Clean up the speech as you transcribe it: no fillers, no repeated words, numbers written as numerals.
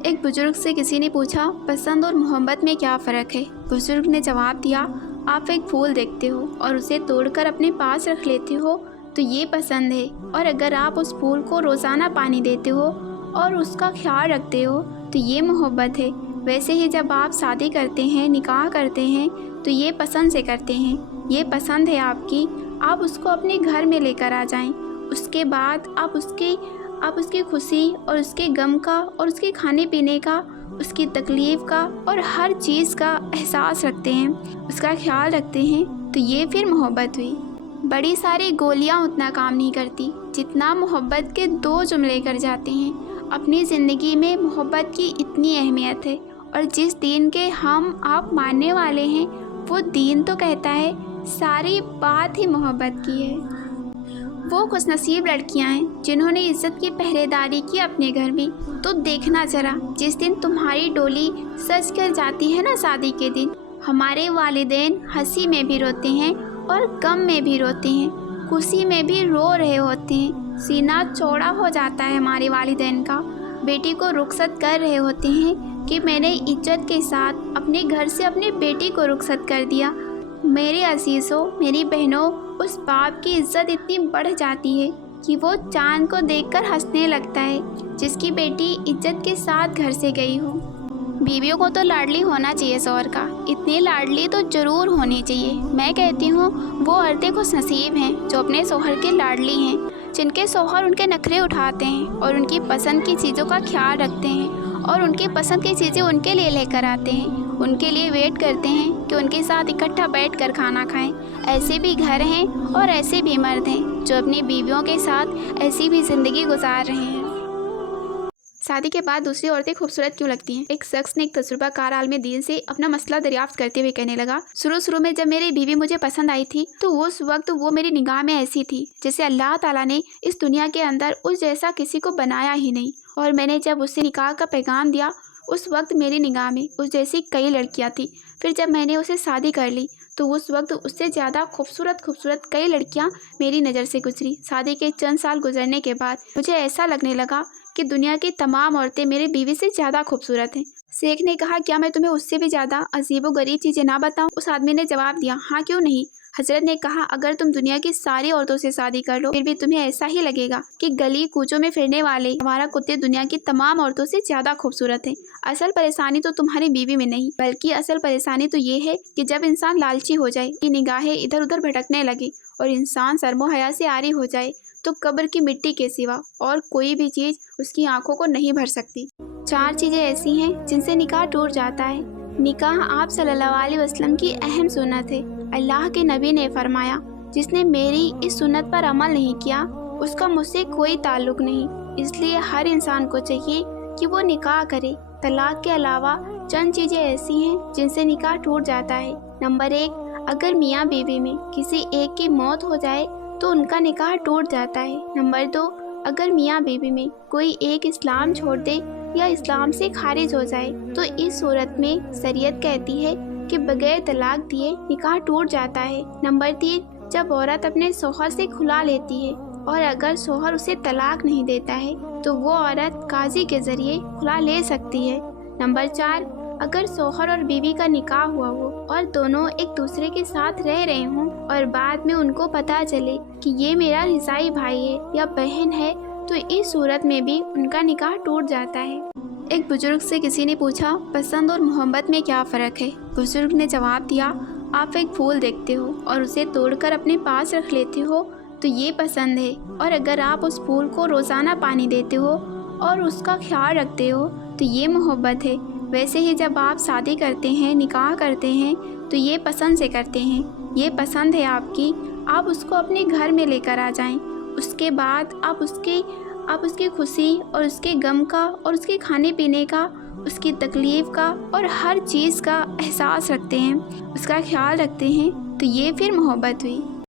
ایک بزرگ سے کسی نے پوچھا پسند اور محبت میں کیا فرق ہے؟ بزرگ نے جواب دیا، آپ ایک پھول دیکھتے ہو اور اسے توڑ کر اپنے پاس رکھ لیتے ہو تو یہ پسند ہے، اور اگر آپ اس پھول کو روزانہ پانی دیتے ہو اور اس کا خیال رکھتے ہو تو یہ محبت ہے۔ ویسے ہی جب آپ شادی کرتے ہیں، نکاح کرتے ہیں تو یہ پسند سے کرتے ہیں، یہ پسند ہے آپ کی، آپ اس کو اپنے گھر میں لے کر آ جائیں، اس کے بعد آپ اس کی خوشی اور اس کے غم کا اور اس کے کھانے پینے کا، اس کی تکلیف کا اور ہر چیز کا احساس رکھتے ہیں، اس کا خیال رکھتے ہیں تو یہ پھر محبت ہوئی۔ بڑی ساری گولیاں اتنا کام نہیں کرتی جتنا محبت کے 2 جملے کر جاتے ہیں۔ اپنی زندگی میں محبت کی اتنی اہمیت ہے، اور جس دین کے ہم آپ ماننے والے ہیں وہ دین تو کہتا ہے ساری بات ہی محبت کی ہے۔ وہ خوش نصیب لڑکیاں ہیں جنہوں نے عزت کی پہرے داری کی اپنے گھر میں۔ تو دیکھنا ذرا، جس دن تمہاری ڈولی سج کر جاتی ہے نا شادی کے دن، ہمارے والدین ہنسی میں بھی روتے ہیں اور غم میں بھی روتے ہیں، خوشی میں بھی رو رہے ہوتے ہیں، سینہ چوڑا ہو جاتا ہے ہمارے والدین کا، بیٹی کو رخصت کر رہے ہوتے ہیں کہ میں نے عزت کے ساتھ اپنے گھر سے اپنی بیٹی کو رخصت کر دیا۔ میرے عزیزوں، میری بہنوں، اس باپ کی عزت اتنی بڑھ جاتی ہے کہ وہ چاند کو دیکھ کر ہنسنے لگتا ہے جس کی بیٹی عزت کے ساتھ گھر سے گئی ہو۔ بیویوں کو تو لاڈلی ہونا چاہیے شوہر کا، اتنی لاڈلی تو ضرور ہونی چاہیے۔ میں کہتی ہوں وہ عورتیں خوش نصیب ہیں جو اپنے شوہر کے لاڈلی ہیں، جن کے شوہر ان کے نخرے اٹھاتے ہیں اور ان کی پسند کی چیزوں کا خیال رکھتے ہیں اور ان کی پسند کی چیزیں ان کے لیے لے کر آتے ہیں، ان کے لیے ویٹ کرتے ہیں کہ ان کے ساتھ اکٹھا بیٹھ کر کھانا کھائیں۔ ایسے بھی گھر ہیں اور ایسے بھی مرد ہیں جو اپنی بیویوں کے ساتھ ایسی بھی زندگی گزار رہے ہیں۔ شادی کے بعد دوسری عورتیں خوبصورت کیوں لگتی ہیں؟ ایک شخص نے ایک تجربہ کار عالم دین سے اپنا مسئلہ دریافت کرتے ہوئے کہنے لگا، شروع میں جب میری بیوی مجھے پسند آئی تھی تو اس وقت وہ میری نگاہ میں ایسی تھی جیسے اللہ تعالیٰ نے اس دنیا کے اندر اس جیسا کسی کو بنایا ہی نہیں، اور میں نے جب اسے نکاح کا پیغام دیا اس وقت میری نگاہ میں اس جیسی کئی لڑکیاں تھیں۔ پھر جب میں نے اسے شادی کر لی تو اس وقت اس سے زیادہ خوبصورت کئی لڑکیاں میری نظر سے گزری۔ شادی کے چند سال گزرنے کے بعد مجھے ایسا لگنے لگا کہ دنیا کی تمام عورتیں میری بیوی سے زیادہ خوبصورت ہیں۔ شیخ نے کہا، کیا میں تمہیں اس سے بھی زیادہ عجیب و غریب چیزیں نہ بتاؤں؟ اس آدمی نے جواب دیا، ہاں کیوں نہیں۔ حضرت نے کہا، اگر تم دنیا کی ساری عورتوں سے شادی کر لو پھر بھی تمہیں ایسا ہی لگے گا کہ گلی کوچوں میں پھرنے والے ہمارا کتے دنیا کی تمام عورتوں سے زیادہ خوبصورت ہیں۔ اصل پریشانی تو تمہاری بیوی میں نہیں بلکہ اصل پریشانی تو یہ ہے کہ جب انسان لالچی ہو جائے، کی نگاہیں ادھر ادھر بھٹکنے لگے اور انسان شرم و حیا سے عاری ہو جائے تو قبر کی مٹی کے سوا اور کوئی بھی چیز اس کی آنکھوں کو نہیں بھر سکتی۔ 4 چیزیں ایسی ہیں جن سے نکاح ٹوٹ جاتا ہے۔ نکاح آپ صلی اللہ علیہ وسلم کی اہم سنت ہے۔ اللہ کے نبی نے فرمایا، جس نے میری اس سنت پر عمل نہیں کیا اس کا مجھ سے کوئی تعلق نہیں۔ اس لیے ہر انسان کو چاہیے کہ وہ نکاح کرے۔ طلاق کے علاوہ چند چیزیں ایسی ہیں جن سے نکاح ٹوٹ جاتا ہے۔ نمبر 1، اگر میاں بیوی میں کسی ایک کی موت ہو جائے تو ان کا نکاح ٹوٹ جاتا ہے۔ نمبر 2، اگر میاں بیوی میں کوئی ایک اسلام چھوڑ دے یا اسلام سے خارج ہو جائے تو اس صورت میں شریعت کہتی ہے کہ بغیر طلاق دیے نکاح ٹوٹ جاتا ہے۔ نمبر 3، جب عورت اپنے شوہر سے کھلا لیتی ہے اور اگر شوہر اسے طلاق نہیں دیتا ہے تو وہ عورت قاضی کے ذریعے کھلا لے سکتی ہے۔ نمبر 4، اگر شوہر اور بیوی کا نکاح ہوا ہو اور دونوں ایک دوسرے کے ساتھ رہ رہے ہوں اور بعد میں ان کو پتہ چلے کہ یہ میرا رضاعی بھائی ہے یا بہن ہے تو اس صورت میں بھی ان کا نکاح ٹوٹ جاتا ہے۔ ایک بزرگ سے کسی نے پوچھا پسند اور محبت میں کیا فرق ہے؟ بزرگ نے جواب دیا، آپ ایک پھول دیکھتے ہو اور اسے توڑ کر اپنے پاس رکھ لیتے ہو تو یہ پسند ہے، اور اگر آپ اس پھول کو روزانہ پانی دیتے ہو اور اس کا خیال رکھتے ہو تو یہ محبت ہے۔ ویسے ہی جب آپ شادی کرتے ہیں، نکاح کرتے ہیں تو یہ پسند سے کرتے ہیں، یہ پسند ہے آپ کی، آپ اس کو اپنے گھر میں لے کر آ جائیں، اس کے بعد آپ اس کی خوشی اور اس کے غم کا اور اس کے کھانے پینے کا، اس کی تکلیف کا اور ہر چیز کا احساس رکھتے ہیں، اس کا خیال رکھتے ہیں تو یہ پھر محبت ہوئی۔